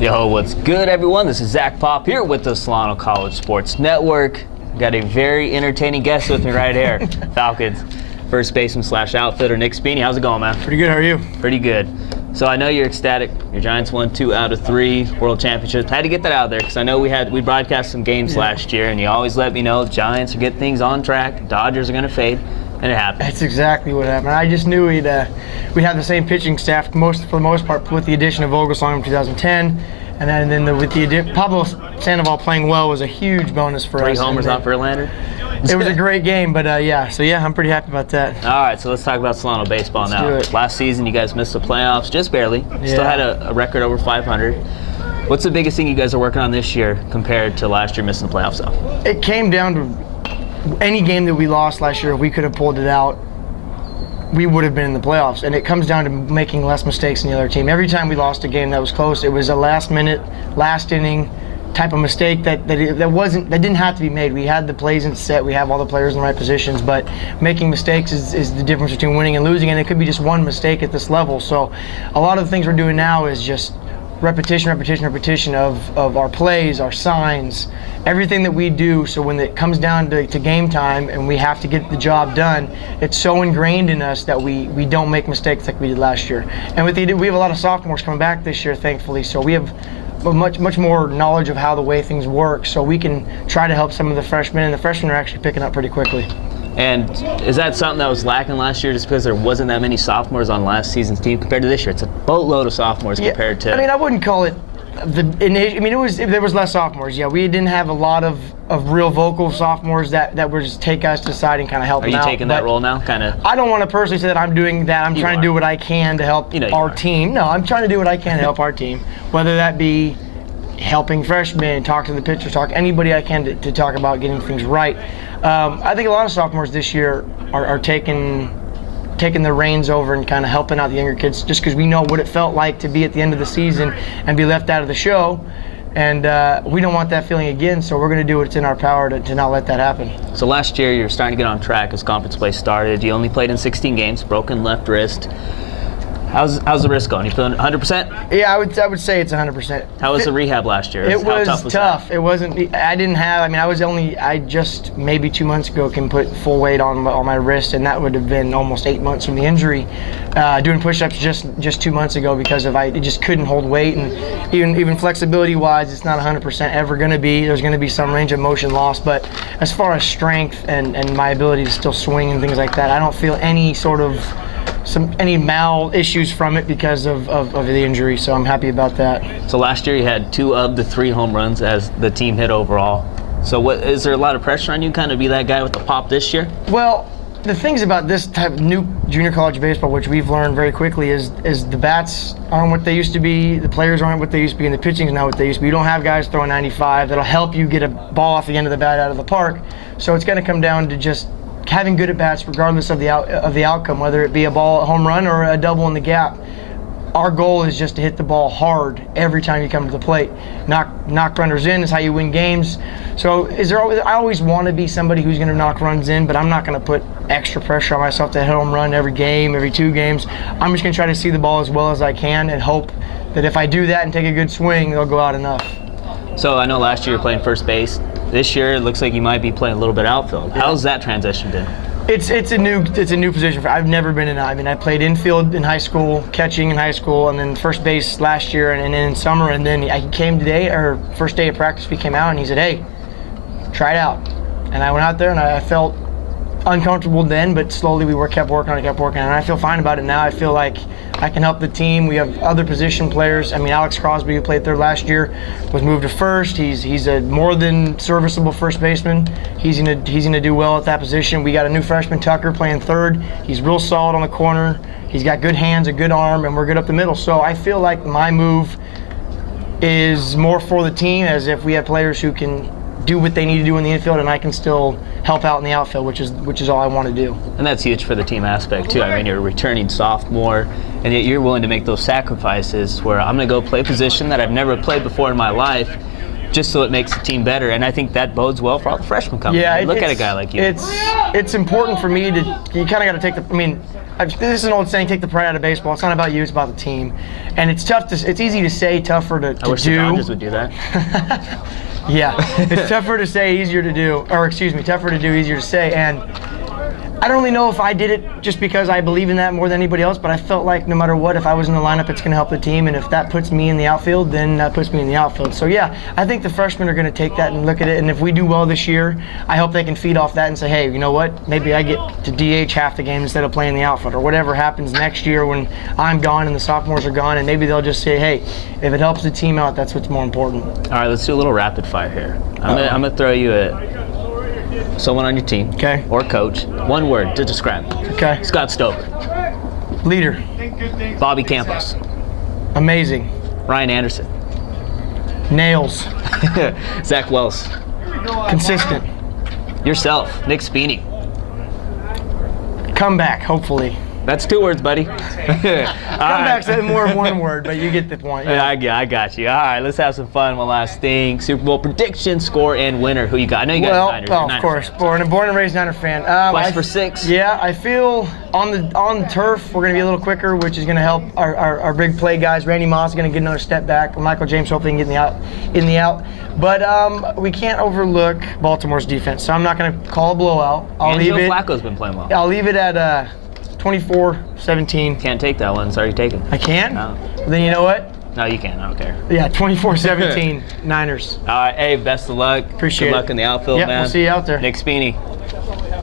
Yo, what's good, everyone? This is Zach Pop here with the Solano College Sports Network. Got a very entertaining guest with me right here. Falcons first baseman / outfielder Nick Spini. How's it going, man? Pretty good. How are you? Pretty good. So I know you're ecstatic. Your Giants won 2 out of 3 World Championships. Had to get that out there because I know we broadcast some games last year, and you always let me know Giants are getting things on track. Dodgers are going to fade, and it happened. That's exactly what happened. I just knew we'd have the same pitching staff for the most part with the addition of Vogelsong in 2010. And then with the Pablo Sandoval playing well was a huge bonus for us. 3 homers off Verlander. It was a great game, but I'm pretty happy about that. All right, so let's talk about Solano baseball Let's now. do it. Last season, you guys missed the playoffs, just barely. Still had a record over 500. What's the biggest thing you guys are working on this year compared to last year missing the playoffs, though? It came down to any game that we lost last year, if we could have pulled it out, we would have been in the playoffs. And it comes down to making less mistakes than the other team. Every time we lost a game that was close, it was a last minute, last inning type of mistake that didn't have to be made. We had the plays in set, we have all the players in the right positions, but making mistakes is the difference between winning and losing, and it could be just one mistake at this level. So a lot of the things we're doing now is just repetition of our plays, our signs, everything that we do. So when it comes down to game time and we have to get the job done, it's so ingrained in us that we don't make mistakes like we did last year. And we have a lot of sophomores coming back this year, thankfully, so we have much more knowledge of how the way things work, so we can try to help some of the freshmen, and the freshmen are actually picking up pretty quickly. And is that something that was lacking last year just because there wasn't that many sophomores on last season's team compared to this year? It's a boatload of sophomores compared to... I wouldn't call it there was less sophomores. Yeah, we didn't have a lot of real vocal sophomores that would just take us to the side and kind of help them out. Are you taking that role now? I don't want to personally say that I'm doing that. I'm trying to do what I can to help our team. No, I'm trying to do what I can to help our team, whether that be helping freshmen, talk to the pitchers, talk anybody I can to talk about getting things right. I think a lot of sophomores this year are taking the reins over and kind of helping out the younger kids, just because we know what it felt like to be at the end of the season and be left out of the show, and we don't want that feeling again, so we're going to do what's in our power to not let that happen. So last year you were starting to get on track as conference play started. You only played in 16 games, broken left wrist. How's the wrist going? You feeling 100%? Yeah, I would say it's 100%. How was the rehab last year? It was tough. That? It wasn't. I just maybe 2 months ago can put full weight on my wrist, and that would have been almost 8 months from the injury. Doing push-ups just 2 months ago because I just couldn't hold weight, and even flexibility-wise, it's not 100% ever going to be. There's going to be some range of motion loss, but as far as strength and my ability to still swing and things like that, I don't feel any sort of any mal issues from it because of the injury, so I'm happy about that. So last year you had 2 of the 3 home runs as the team hit overall. So is there a lot of pressure on you kind of be that guy with the pop this year? Well, the things about this type of new junior college baseball, which we've learned very quickly, is the bats aren't what they used to be, the players aren't what they used to be, and the pitching is not what they used to be. You don't have guys throwing 95 that'll help you get a ball off the end of the bat out of the park. So it's going to come down to just having good at bats regardless of the outcome, whether it be a home run or a double in the gap. Our goal is just to hit the ball hard every time you come to the plate. Knock runners in is how you win games. So I always want to be somebody who's going to knock runs in, but I'm not going to put extra pressure on myself to hit a home run every game, every 2 games. I'm just going to try to see the ball as well as I can and hope that if I do that and take a good swing, they'll go out enough. So I know last year you were playing first base. This year it looks like you might be playing a little bit outfield. How's that transition been? It's a new position. I've never been in. I played infield in high school, catching in high school, and then first base last year, and then in summer. And then I came today, or first day of practice, we came out, and he said, "Hey, try it out." And I went out there, and I felt uncomfortable then, but slowly we kept working on it, and I feel fine about it now. I feel like I can help the team. We have other position players. Alex Crosby, who played third last year, was moved to first. He's a more than serviceable first baseman. He's gonna do well at that position. We got a new freshman, Tucker, playing third. He's real solid on the corner. He's got good hands, a good arm, and we're good up the middle. So I feel like my move is more for the team, as if we have players who can do what they need to do in the infield, and I can still help out in the outfield, which is all I want to do. And that's huge for the team aspect too. You're a returning sophomore, and yet you're willing to make those sacrifices where I'm going to go play a position that I've never played before in my life, just so it makes the team better. And I think that bodes well for all the freshmen coming. Yeah, look at a guy like you. It's important for me to. You kind of got to take the. this is an old saying, take the pride out of baseball. It's not about you, it's about the team. And it's easy to say, tougher to I wish do. the Dodgers would do that. Yeah, it's tougher to say, easier to do, or excuse me, tougher to do, easier to say. And I don't really know if I did it just because I believe in that more than anybody else, but I felt like no matter what, if I was in the lineup, it's going to help the team, and if that puts me in the outfield, then that puts me in the outfield. So yeah, I think the freshmen are going to take that and look at it, and if we do well this year, I hope they can feed off that and say, hey, you know what, maybe I get to DH half the game instead of playing the outfield, or whatever happens next year when I'm gone and the sophomores are gone, and maybe they'll just say, hey, if it helps the team out, that's what's more important. All right, let's do a little rapid fire here. I'm gonna throw you at someone on your team, Okay. or coach. One word to describe. Okay. Scott Stover, Leader. Bobby Campos, Amazing. Ryan Anderson, Nails. Zach Wells, Consistent. yourself, Nick Spini. Comeback, hopefully. That's 2 words, buddy. Comeback's more of one word, but you get the point. Yeah. I got you. All right, let's have some fun. One last thing. Super Bowl prediction, score, and winner. Who you got? I know you got Well, Niners. oh, Niners of course, fans. born and raised Niner fan. Quest for 6. Yeah, I feel on the turf we're going to be a little quicker, which is going to help our big play guys. Randy Moss is going to get another step back. Michael James hopefully can get in the out. But we can't overlook Baltimore's defense, so I'm not going to call a blowout. And Joe Flacco's been playing well. I'll leave it at 24-17. Can't take that one. It's already taken. I can? No. Then you know what? No, you can't. I don't care. Yeah, 24-17 Niners. All right. Hey, best of luck. Appreciate Good luck it. in the outfield, Yep, man. we'll see you out there. Nick Spini.